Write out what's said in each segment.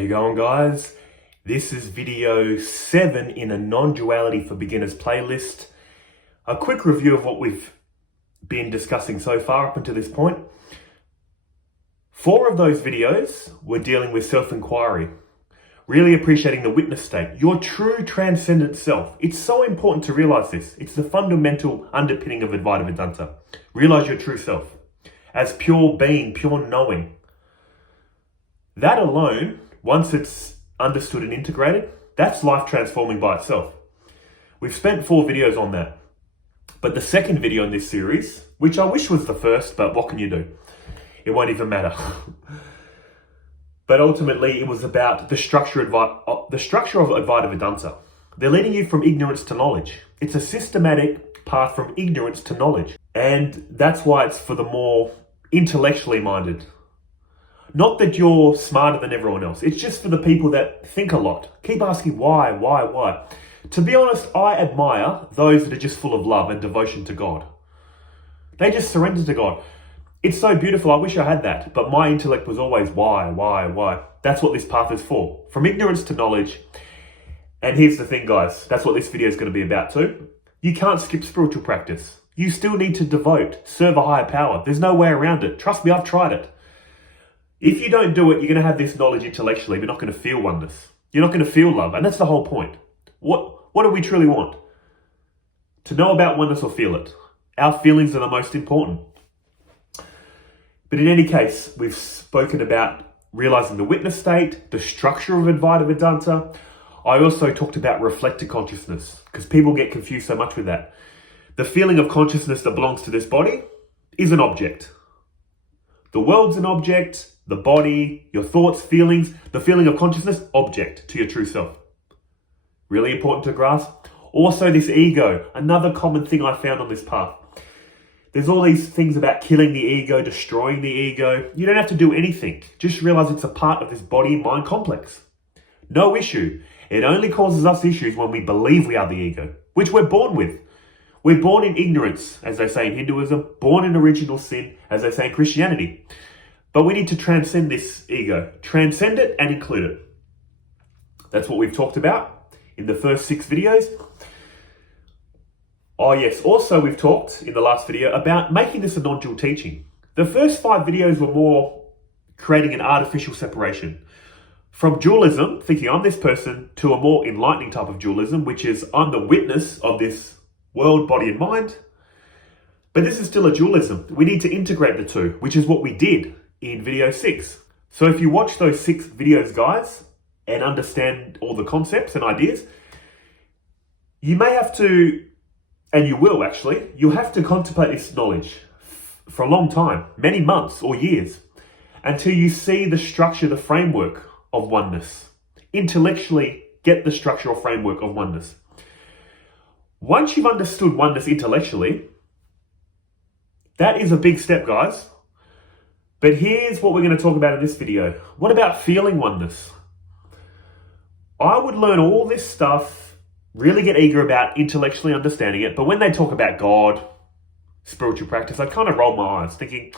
you going, guys? This is video 7 in a Non-Duality for Beginners playlist. A quick review of what we've been discussing so far up until this point. 4 of those videos were dealing with self-inquiry, really appreciating the witness state, your true transcendent self. It's so important to realize this. It's the fundamental underpinning of Advaita Vedanta. Realize your true self as pure being, pure knowing. That alone, once it's understood and integrated, that's life transforming by itself. We've spent 4 videos on that. But the second video in this series, which I wish was the first, but what can you do? It won't even matter. But ultimately, it was about the structure of Advaita Vedanta. They're leading you from ignorance to knowledge. It's a systematic path from ignorance to knowledge. And that's why it's for the more intellectually minded. Not that you're smarter than everyone else. It's just for the people that think a lot. Keep asking why. To be honest, I admire those that are just full of love and devotion to God. They just surrender to God. It's so beautiful. I wish I had that. But my intellect was always why. That's what this path is for. From ignorance to knowledge. And here's the thing, guys. That's what this video is going to be about too. You can't skip spiritual practice. You still need to devote, serve a higher power. There's no way around it. Trust me, I've tried it. If you don't do it, you're going to have this knowledge intellectually, but not going to feel oneness. You're not going to feel love. And that's the whole point. What do we truly want? To know about oneness or feel it. Our feelings are the most important. But in any case, we've spoken about realizing the witness state, the structure of Advaita Vedanta. I also talked about reflected consciousness, because people get confused so much with that. The feeling of consciousness that belongs to this body is an object. The world's an object. The body, your thoughts, feelings, the feeling of consciousness, object to your true self. Really important to grasp. Also this ego, another common thing I found on this path. There's all these things about killing the ego, destroying the ego. You don't have to do anything. Just realize it's a part of this body-mind complex. No issue. It only causes us issues when we believe we are the ego, which we're born with. We're born in ignorance, as they say in Hinduism, born in original sin, as they say in Christianity. But we need to transcend this ego. Transcend it and include it. That's what we've talked about in the first 6 videos. Oh yes, also we've talked in the last video about making this a non-dual teaching. The first 5 videos were more creating an artificial separation. From dualism, thinking I'm this person, to a more enlightening type of dualism, which is I'm the witness of this world, body and mind. But this is still a dualism. We need to integrate the two, which is what we did in video 6. So if you watch those 6 videos, guys, and understand all the concepts and ideas, you may have to, and you will actually, you'll have to contemplate this knowledge for a long time, many months or years, until you see the structure, the framework of oneness. Intellectually get the structural framework of oneness. Once you've understood oneness intellectually, that is a big step, guys. But here's what we're going to talk about in this video. What about feeling oneness? I would learn all this stuff, really get eager about intellectually understanding it, but when they talk about God, spiritual practice, I kind of roll my eyes thinking,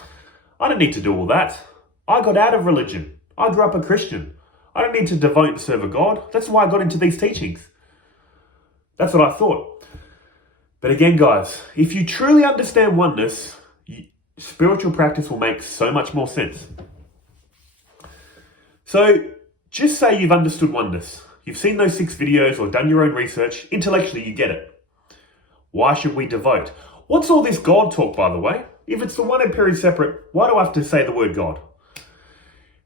I don't need to do all that. I got out of religion. I grew up a Christian. I don't need to devote and serve a God. That's why I got into these teachings. That's what I thought. But again, guys, if you truly understand oneness, spiritual practice will make so much more sense. So just say you've understood oneness. You've seen those 6 videos or done your own research. Intellectually, you get it. Why should we devote? What's all this God talk, by the way? If it's the one and period separate, why do I have to say the word God?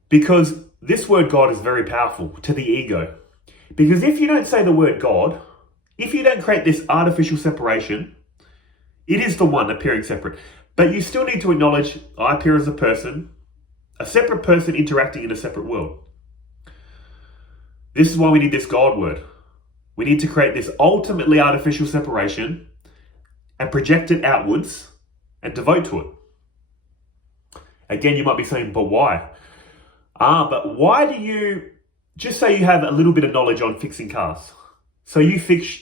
Because this word God is very powerful to the ego. Because if you don't say the word God, if you don't create this artificial separation, it is the one appearing separate. But you still need to acknowledge I appear as a separate person interacting in a separate world. This is why we need this God word. We need to create this ultimately artificial separation and project it outwards and devote to it. Again, you might be saying, but why? But why do you, just say you have a little bit of knowledge on fixing cars. So you fix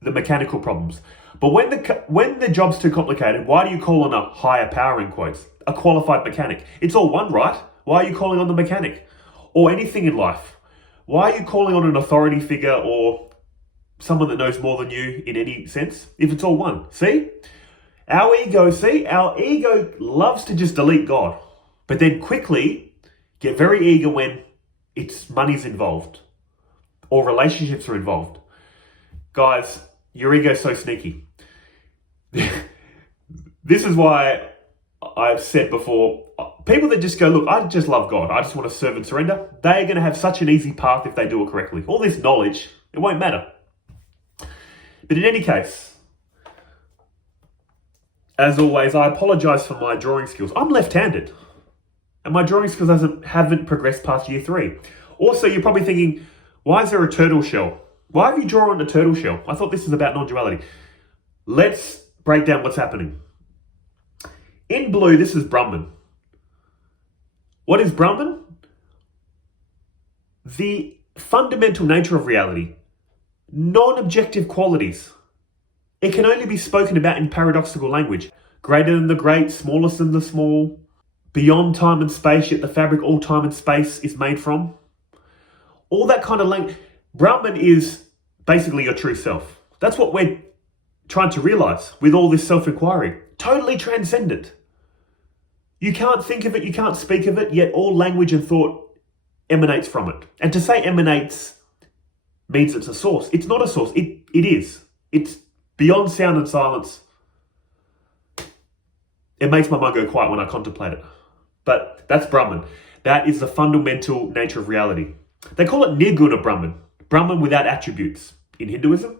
the mechanical problems. But when the job's too complicated, why do you call on a higher power, in quotes, a qualified mechanic? It's all one, right? Why are you calling on the mechanic? or anything in life? Why are you calling on an authority figure or someone that knows more than you in any sense if it's all one? See? Our ego loves to just delete God, but then quickly get very eager when money's involved or relationships are involved. Guys, your ego's so sneaky. This is why I've said before, people that just go, look, I just love God, I just want to serve and surrender, they're going to have such an easy path if they do it correctly. All this knowledge, it won't matter. But in any case, as always, I apologize for my drawing skills. I'm left-handed, and my drawing skills haven't progressed past year 3. Also, you're probably thinking, why is there a turtle shell? Why have you drawn a turtle shell? I thought this is about non-duality. Let's break down what's happening. In blue, this is Brahman. What is Brahman? The fundamental nature of reality. Non-objective qualities. It can only be spoken about in paradoxical language. Greater than the great, smallest than the small, beyond time and space, yet the fabric all time and space is made from. All that kind of language. Brahman is basically your true self. That's what we're trying to realize with all this self-inquiry. Totally transcendent. You can't think of it, you can't speak of it, yet all language and thought emanates from it. And to say emanates means it's a source. It's not a source, it is. It's beyond sound and silence. It makes my mind go quiet when I contemplate it. But that's Brahman. That is the fundamental nature of reality. They call it Nirguna Brahman. Brahman without attributes in Hinduism.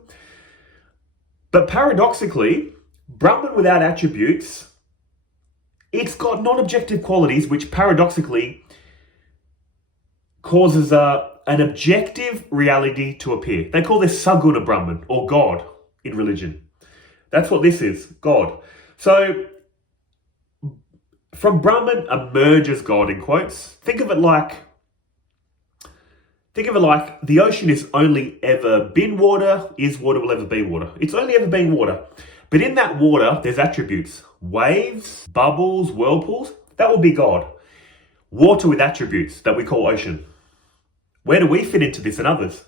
But paradoxically, Brahman without attributes, it's got non-objective qualities which paradoxically causes an objective reality to appear. They call this Saguna Brahman, or God in religion. That's what this is, God. So from Brahman emerges God, in quotes. Think of it like the ocean is only ever been water, is water, will ever be water. It's only ever been water. But in that water, there's attributes. Waves, bubbles, whirlpools, that will be God. Water with attributes that we call ocean. Where do we fit into this and others?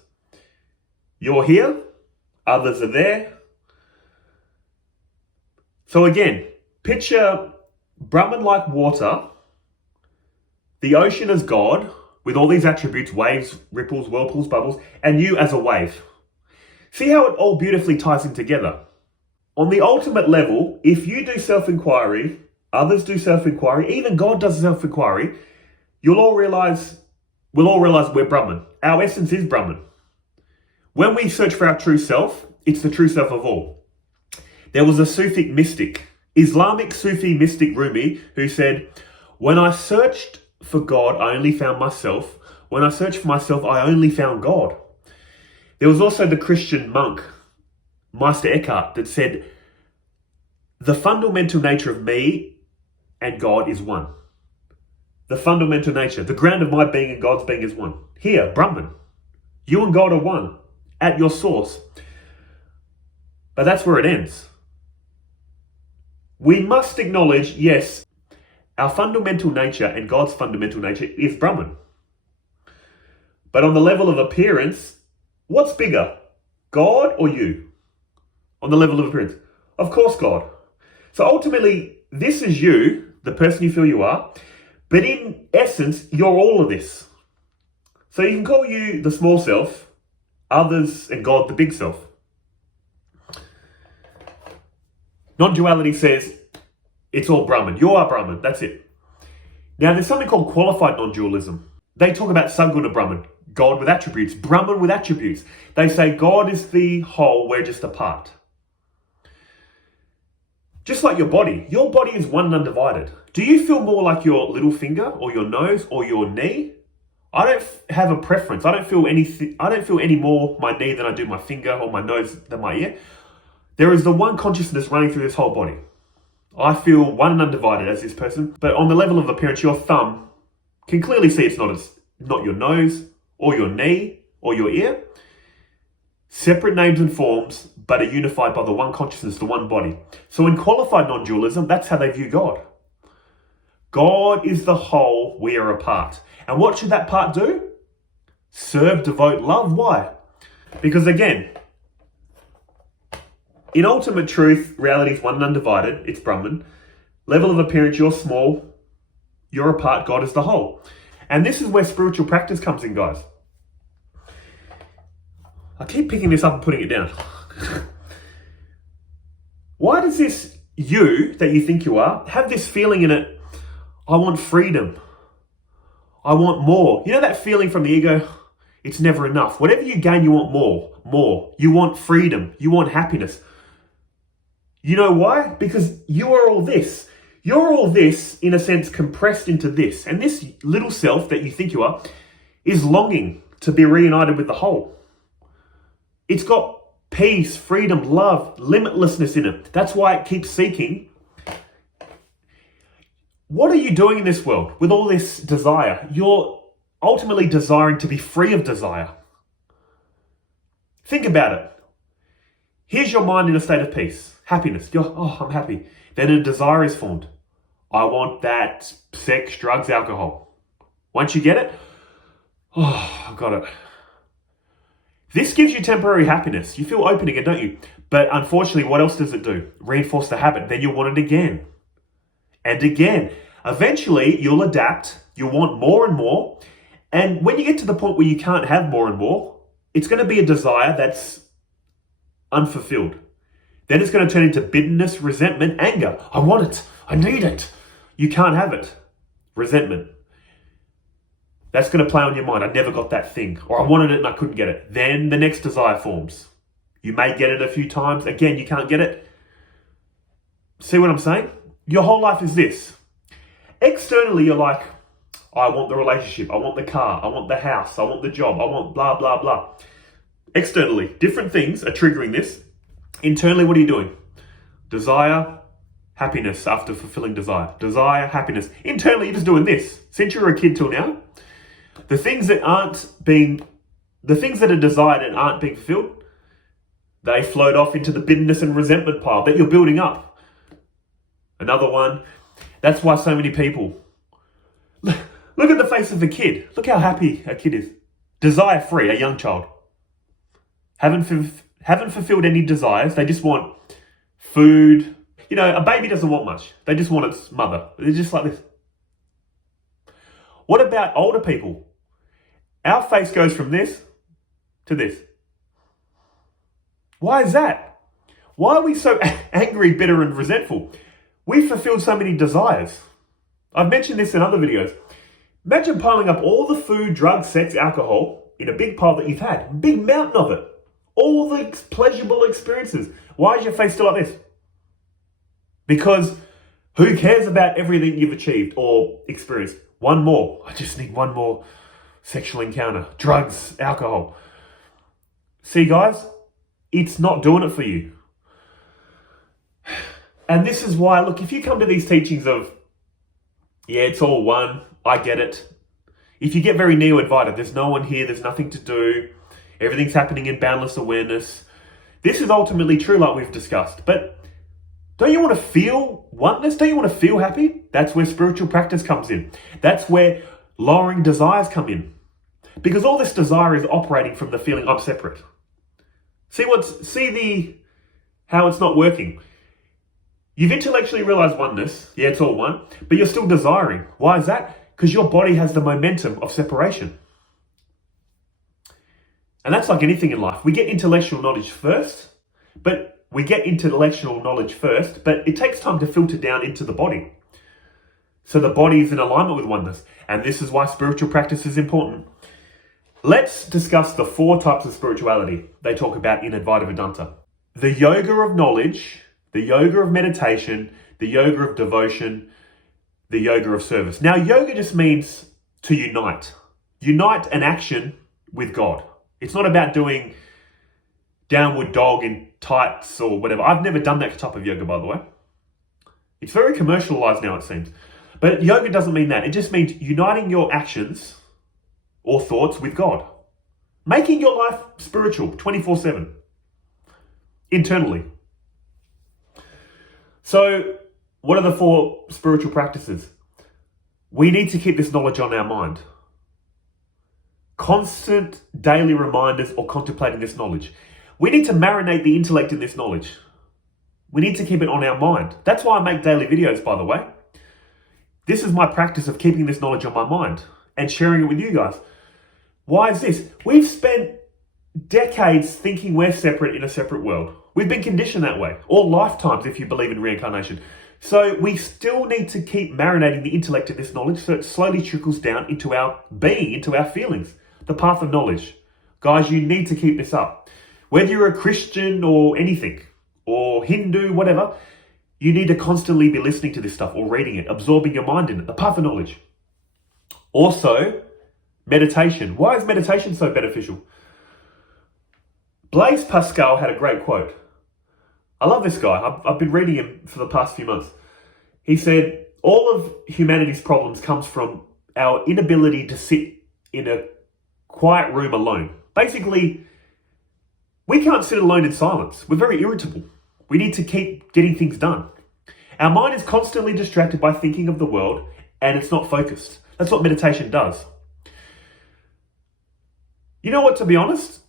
You're here, others are there. So again, picture Brahman like water, the ocean as God, with all these attributes, waves, ripples, whirlpools, bubbles, and you as a wave. See how it all beautifully ties in together? On the ultimate level, if you do self-inquiry, others do self-inquiry, even God does self-inquiry, we'll all realize we're Brahman. Our essence is Brahman. When we search for our true self, it's the true self of all. There was a Sufi mystic, Islamic Sufi mystic Rumi, who said, when I searched for God, I only found myself. When I searched for myself, I only found God. There was also the Christian monk, Meister Eckhart, that said, the fundamental nature of me and God is one. The fundamental nature, the ground of my being and God's being is one. Here, Brahman, you and God are one at your source. But that's where it ends. We must acknowledge, yes, our fundamental nature and God's fundamental nature is Brahman. But on the level of appearance, what's bigger, God or you? On the level of appearance, of course God. So ultimately, this is you, the person you feel you are, but in essence, you're all of this. So you can call you the small self, others and God the big self. Non-duality says it's all Brahman. You are Brahman, that's it. Now there's something called qualified non-dualism. They talk about Saguna Brahman, God with attributes, Brahman with attributes. They say God is the whole, we're just a part. Just like your body is one and undivided. Do you feel more like your little finger or your nose or your knee? I don't have a preference. I don't feel any more my knee than I do my finger or my nose than my ear. There is the one consciousness running through this whole body. I feel one and undivided as this person, but on the level of appearance, your thumb can clearly see it's not your nose or your knee or your ear. Separate names and forms, but are unified by the one consciousness, the one body. So in qualified non-dualism, that's how they view God. God is the whole, we are a part. And what should that part do? Serve, devote, love. Why? Because again, in ultimate truth, reality is one and undivided. It's Brahman. Level of appearance, you're small. You're a part. God is the whole. And this is where spiritual practice comes in, guys. I keep picking this up and putting it down. Why does this you that you think you are have this feeling in it? I want freedom. I want more. You know that feeling from the ego? It's never enough. Whatever you gain, you want more. You want freedom. You want happiness. You know why? Because you are all this. You're all this, in a sense, compressed into this. And this little self that you think you are is longing to be reunited with the whole. It's got peace, freedom, love, limitlessness in it. That's why it keeps seeking. What are you doing in this world with all this desire? You're ultimately desiring to be free of desire. Think about it. Here's your mind in a state of peace, happiness. I'm happy. Then a desire is formed. I want that sex, drugs, alcohol. Once you get it, I've got it. This gives you temporary happiness. You feel open again, don't you? But unfortunately, what else does it do? Reinforce the habit. Then you'll want it again. And again. Eventually, you'll adapt. You'll want more and more. And when you get to the point where you can't have more and more, it's going to be a desire that's unfulfilled. Then it's going to turn into bitterness, resentment, anger. I want it. I need it. You can't have it. Resentment. That's going to play on your mind. I never got that thing. Or I wanted it and I couldn't get it. Then the next desire forms. You may get it a few times. Again, you can't get it. See what I'm saying? Your whole life is this. Externally, you're like, I want the relationship. I want the car. I want the house. I want the job. I want blah, blah, blah. Externally, different things are triggering this. Internally, what are you doing? Desire, happiness after fulfilling desire. Desire, happiness. Internally, you're just doing this. Since you were a kid till now, the things that are desired and aren't being fulfilled, they float off into the bitterness and resentment pile that you're building up. Another one. That's why so many people, look at the face of a kid. Look how happy a kid is. Desire free, a young child. Haven't fulfilled any desires. They just want food. You know, a baby doesn't want much. They just want its mother. They're just like this. What about older people? Our face goes from this to this. Why is that? Why are we so angry, bitter, and resentful? We've fulfilled so many desires. I've mentioned this in other videos. Imagine piling up all the food, drugs, sex, alcohol in a big pile that you've had. A big mountain of it. All the pleasurable experiences. Why is your face still like this? Because who cares about everything you've achieved or experienced? One more. I just need one more sexual encounter. Drugs, alcohol. See, guys, it's not doing it for you. And this is why, look, if you come to these teachings of, yeah, it's all one, I get it. If you get very neo-advaita, there's no one here, there's nothing to do, everything's happening in boundless awareness. This is ultimately true, like we've discussed. But don't you want to feel oneness? Don't you want to feel happy? That's where spiritual practice comes in. That's where lowering desires come in. Because all this desire is operating from the feeling I'm separate. How it's not working. You've intellectually realized oneness. Yeah, it's all one. But you're still desiring. Why is that? Because your body has the momentum of separation. And that's like anything in life. We get intellectual knowledge first, but it takes time to filter down into the body. So the body is in alignment with oneness. And this is why spiritual practice is important. Let's discuss the 4 types of spirituality they talk about in Advaita Vedanta. The yoga of knowledge, the yoga of meditation, the yoga of devotion, the yoga of service. Now, yoga just means to unite. Unite an action with God. It's not about doing downward dog in tights or whatever. I've never done that type of yoga, by the way. It's very commercialized now, it seems. But yoga doesn't mean that. It just means uniting your actions or thoughts with God. Making your life spiritual 24/7. Internally. So, what are the 4 spiritual practices? We need to keep this knowledge on our mind. Constant daily reminders or contemplating this knowledge. We need to marinate the intellect in this knowledge. We need to keep it on our mind. That's why I make daily videos, by the way. This is my practice of keeping this knowledge on my mind and sharing it with you guys. Why is this? We've spent decades thinking we're separate in a separate world. We've been conditioned that way, or lifetimes if you believe in reincarnation. So we still need to keep marinating the intellect in this knowledge so it slowly trickles down into our being, into our feelings. The path of knowledge. Guys, you need to keep this up. Whether you're a Christian or anything, or Hindu, whatever, you need to constantly be listening to this stuff or reading it, absorbing your mind in it. The path of knowledge. Also, meditation. Why is meditation so beneficial? Blaise Pascal had a great quote. I love this guy. I've been reading him for the past few months. He said, all of humanity's problems comes from our inability to sit in a quiet room alone. Basically, we can't sit alone in silence. We're very irritable. We need to keep getting things done. Our mind is constantly distracted by thinking of the world and it's not focused. That's what meditation does. You know what, to be honest?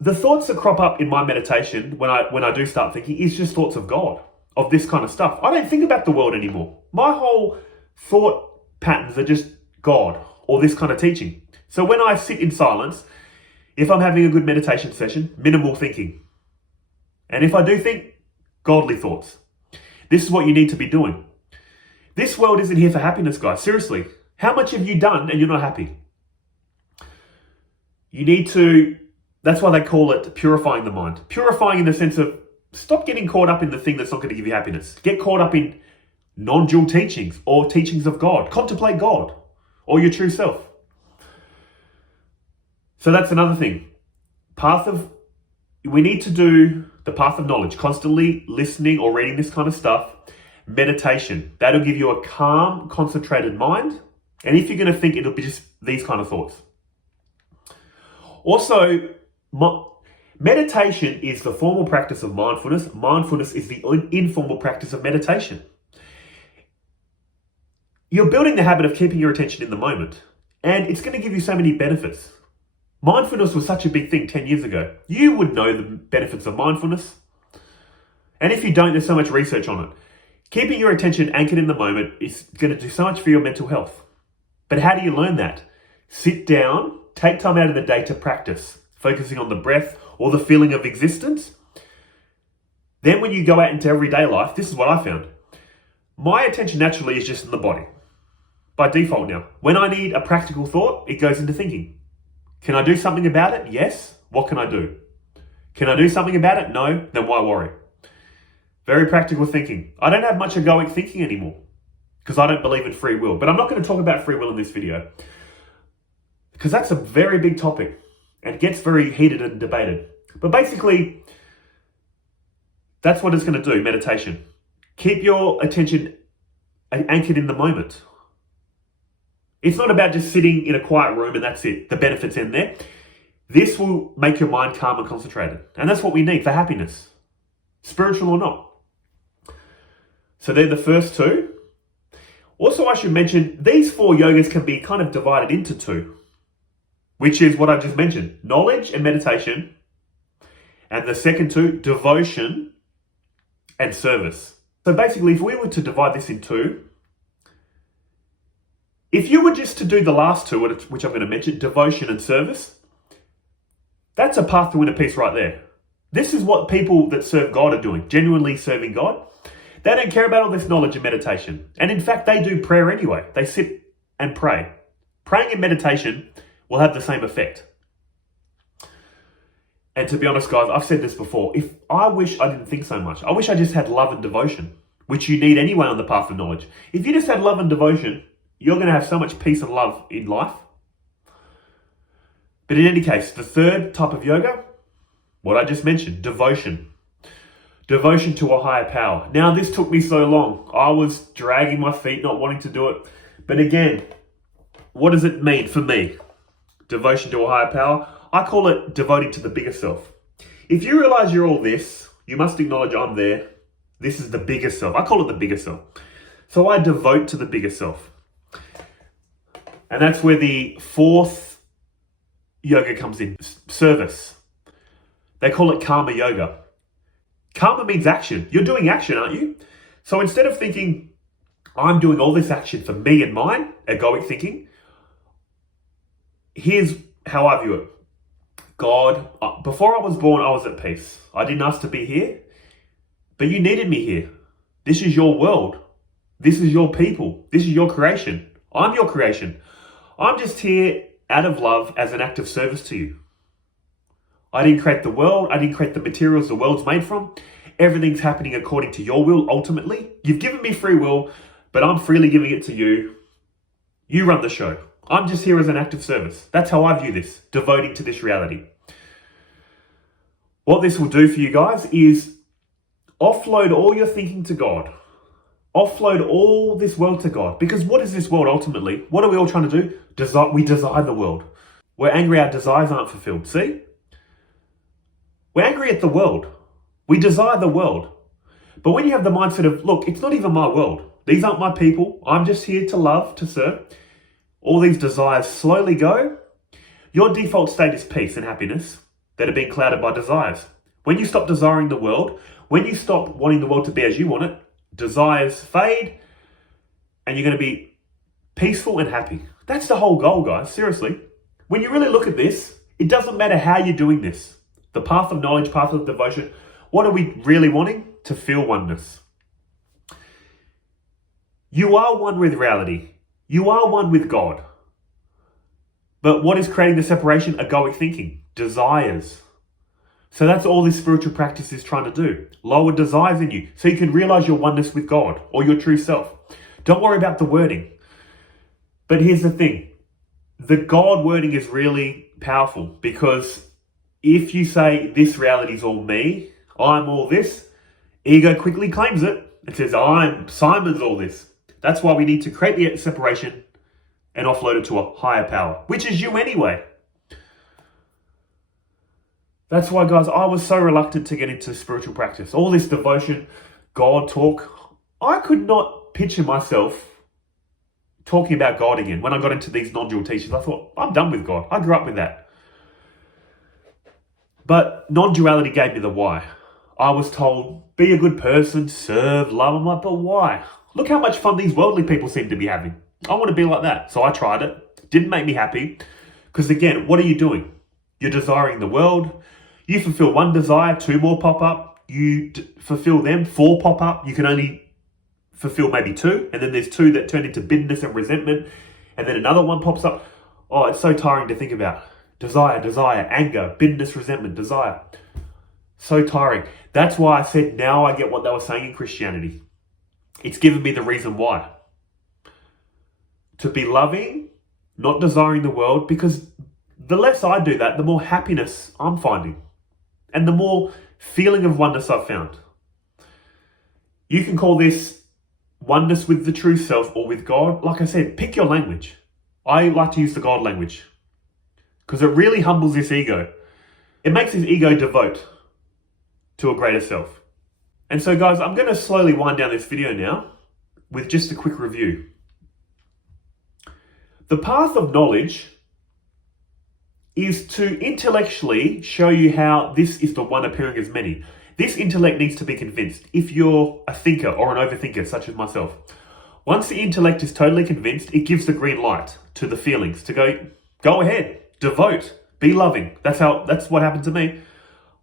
The thoughts that crop up in my meditation when I do start thinking is just thoughts of God, of this kind of stuff. I don't think about the world anymore. My whole thought patterns are just God or this kind of teaching. So when I sit in silence, if I'm having a good meditation session, minimal thinking. And if I do think, godly thoughts. This is what you need to be doing. This world isn't here for happiness, guys. Seriously. How much have you done and you're not happy? You need to, that's why they call it purifying the mind. Purifying in the sense of stop getting caught up in the thing that's not going to give you happiness. Get caught up in non-dual teachings or teachings of God. Contemplate God or your true self. So that's another thing. We need to do the path of knowledge, constantly listening or reading this kind of stuff. Meditation, that'll give you a calm, concentrated mind. And if you're going to think, it'll be just these kind of thoughts. Also, meditation is the formal practice of mindfulness. Mindfulness is the informal practice of meditation. You're building the habit of keeping your attention in the moment. And it's going to give you so many benefits. Mindfulness was such a big thing 10 years ago. You would know the benefits of mindfulness. And if you don't, there's so much research on it. Keeping your attention anchored in the moment is going to do so much for your mental health. But how do you learn that? Sit down, take time out of the day to practice, focusing on the breath or the feeling of existence. Then when you go out into everyday life, this is what I found. My attention naturally is just in the body. By default now. When I need a practical thought, it goes into thinking. Can I do something about it? Yes. What can I do? Can I do something about it? No. Then why worry? Very practical thinking. I don't have much egoic thinking anymore because I don't believe in free will. But I'm not going to talk about free will in this video because that's a very big topic and gets very heated and debated. But basically, that's what it's going to do, meditation. Keep your attention anchored in the moment. It's not about just sitting in a quiet room and that's it. The benefits in there. This will make your mind calm and concentrated. And that's what we need for happiness, spiritual or not. So they're the first two. Also, I should mention, these 4 yogas can be kind of divided into 2, which is what I just mentioned, knowledge and meditation. And the second 2, devotion and service. So basically, if we were to divide this in 2, if you were just to do the last 2, which I'm going to mention, devotion and service, that's a path to inner peace right there. This is what people that serve God are doing, genuinely serving God. They don't care about all this knowledge and meditation. And in fact, they do prayer anyway. They sit and pray. Praying and meditation will have the same effect. And to be honest, guys, I've said this before. I wish I didn't think so much. I wish I just had love and devotion, which you need anyway on the path of knowledge. If you just had love and devotion, you're going to have so much peace and love in life. But in any case, the third type of yoga, what I just mentioned, devotion. Devotion to a higher power. Now, this took me so long. I was dragging my feet, not wanting to do it. But again, what does it mean for me? Devotion to a higher power. I call it devoting to the bigger self. If you realize you're all this, you must acknowledge I'm there. This is the bigger self. I call it the bigger self. So I devote to the bigger self. And that's where the fourth yoga comes in, service. They call it karma yoga. Karma means action. You're doing action, aren't you? So instead of thinking, I'm doing all this action for me and mine, egoic thinking, here's how I view it. God, before I was born, I was at peace. I didn't ask to be here, but you needed me here. This is your world. This is your people. This is your creation. I'm your creation. I'm just here out of love as an act of service to you. I didn't create the world. I didn't create the materials the world's made from. Everything's happening according to your will, ultimately. You've given me free will, but I'm freely giving it to you. You run the show. I'm just here as an act of service. That's how I view this, devoting to this reality. What this will do for you guys is offload all your thinking to God. Offload all this world to God. Because what is this world ultimately? What are we all trying to do? We desire the world. We're angry our desires aren't fulfilled. See? We're angry at the world. We desire the world. But when you have the mindset of, look, it's not even my world. These aren't my people. I'm just here to love, to serve. All these desires slowly go. Your default state is peace and happiness that are being clouded by desires. When you stop desiring the world, when you stop wanting the world to be as you want it, desires fade and you're going to be peaceful and happy. That's the whole goal, guys. Seriously. When you really look at this, it doesn't matter how you're doing this. The path of knowledge, path of devotion. What are we really wanting? To feel oneness. You are one with reality. You are one with God. But what is creating the separation? Egoic thinking. Desires. So that's all this spiritual practice is trying to do. Lower desires in you so you can realize your oneness with God or your true self. Don't worry about the wording. But here's the thing. The God wording is really powerful because if you say this reality is all me, I'm all this, ego quickly claims it and says, Simon's all this. That's why we need to create the separation and offload it to a higher power, which is you anyway. That's why, guys, I was so reluctant to get into spiritual practice. All this devotion, God talk. I could not picture myself talking about God again. When I got into these non-dual teachings, I thought, I'm done with God. I grew up with that. But non-duality gave me the why. I was told, be a good person, serve, love. I'm like, but why? Look how much fun these worldly people seem to be having. I want to be like that. So I tried it. Didn't make me happy. Because again, what are you doing? You're desiring the world. You fulfill one desire, two more pop up. You fulfill them, four pop up. You can only fulfill maybe two. And then there's two that turn into bitterness and resentment. And then another one pops up. Oh, it's so tiring to think about. Desire, anger, bitterness, resentment, desire. So tiring. That's why I said now I get what they were saying in Christianity. It's given me the reason why. To be loving, not desiring the world, because the less I do that, the more happiness I'm finding. And the more feeling of oneness I've found. You can call this oneness with the true self or with God. Like I said, pick your language. I like to use the God language. Because it really humbles this ego. It makes this ego devote to a greater self. And so guys, I'm going to slowly wind down this video now with just a quick review. The path of knowledge is to intellectually show you how this is the one appearing as many. This intellect needs to be convinced if you're a thinker or an overthinker such as myself. Once the intellect is totally convinced, it gives the green light to the feelings to go ahead, devote, be loving. That's what happened to me.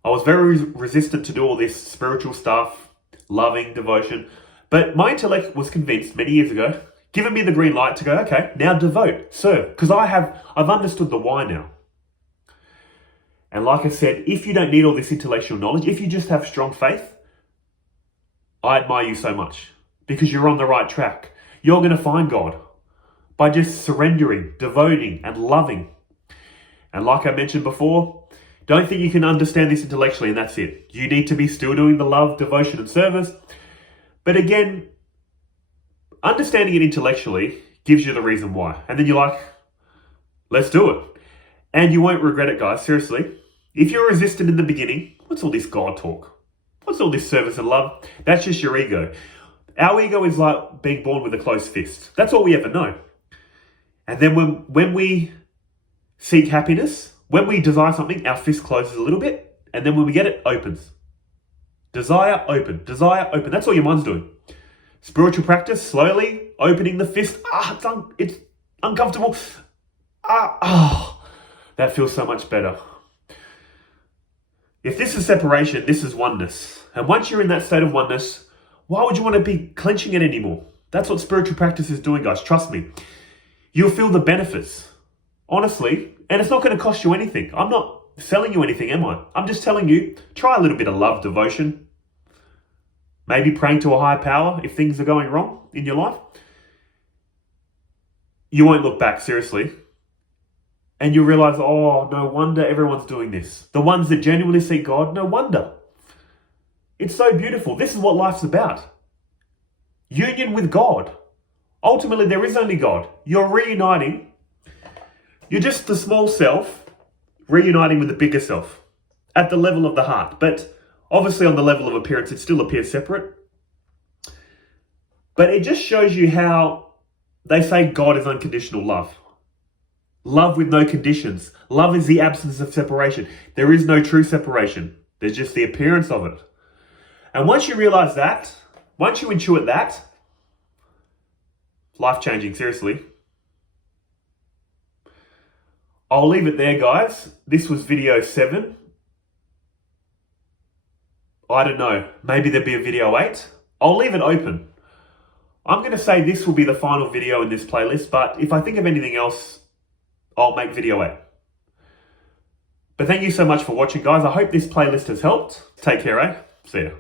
I was very resistant to do all this spiritual stuff, loving, devotion. But my intellect was convinced many years ago, giving me the green light to go, okay, now devote, serve. Because I've understood the why now. And like I said, if you don't need all this intellectual knowledge, if you just have strong faith, I admire you so much. Because you're on the right track. You're going to find God by just surrendering, devoting, and loving. And like I mentioned before, don't think you can understand this intellectually and that's it. You need to be still doing the love, devotion, and service. But again, understanding it intellectually gives you the reason why. And then you're like, let's do it. And you won't regret it, guys. Seriously. If you're resistant in the beginning, what's all this God talk? What's all this service and love? That's just your ego. Our ego is like being born with a closed fist. That's all we ever know. And then when we seek happiness, when we desire something, our fist closes a little bit. And then when we get it, opens. Desire, open. Desire, open. That's all your mind's doing. Spiritual practice, slowly opening the fist. It's uncomfortable. That feels so much better. If this is separation, this is oneness. And once you're in that state of oneness, why would you want to be clenching it anymore? That's what spiritual practice is doing, guys. Trust me. You'll feel the benefits. Honestly. And it's not going to cost you anything. I'm not selling you anything, am I? I'm just telling you, try a little bit of love, devotion. Maybe praying to a higher power if things are going wrong in your life. You won't look back, seriously. And you'll realize, oh, no wonder everyone's doing this. The ones that genuinely seek God, no wonder. It's so beautiful. This is what life's about. Union with God. Ultimately, there is only God. You're reuniting. You're just the small self reuniting with the bigger self at the level of the heart. But obviously on the level of appearance, it still appears separate. But it just shows you how they say God is unconditional love. Love with no conditions. Love is the absence of separation. There is no true separation. There's just the appearance of it. And once you realize that, once you intuit that, life-changing, seriously. I'll leave it there, guys. This was video 7. I don't know. Maybe there'll be a video 8. I'll leave it open. I'm going to say this will be the final video in this playlist, but if I think of anything else, I'll make video 8. But thank you so much for watching, guys. I hope this playlist has helped. Take care, eh? See ya.